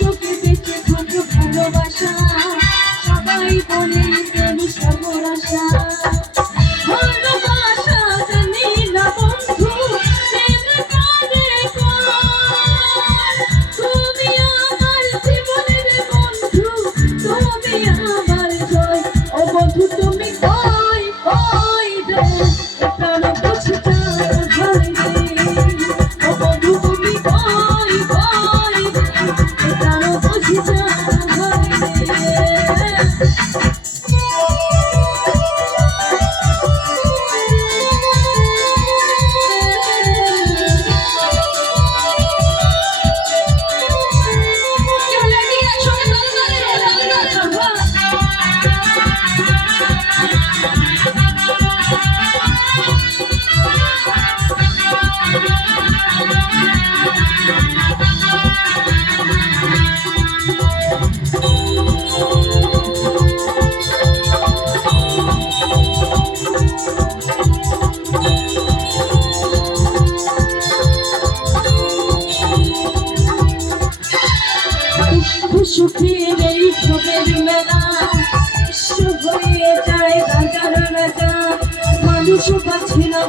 চোখে বেঁচে থাকো ভালোবাসা, সবাই বলে প্রেম সর্বনাশা। ভালোবাসা জানি না বন্ধু, প্রেম কারে কয়। তুমি আমার জীবনের বন্ধু, তুমি আমার জয়। ও বন্ধু তুমি কই কই রে, প্রাণ বুঝতে হয় রে। ও বন্ধু তুমি কই কই রে, প্রাণ বুঝতে হয় রে। সুখের এই ক্ষোভের মেলা বিশ্ব হয়ে যায় গাজার রাজা, মানুষ পাচ্ছে না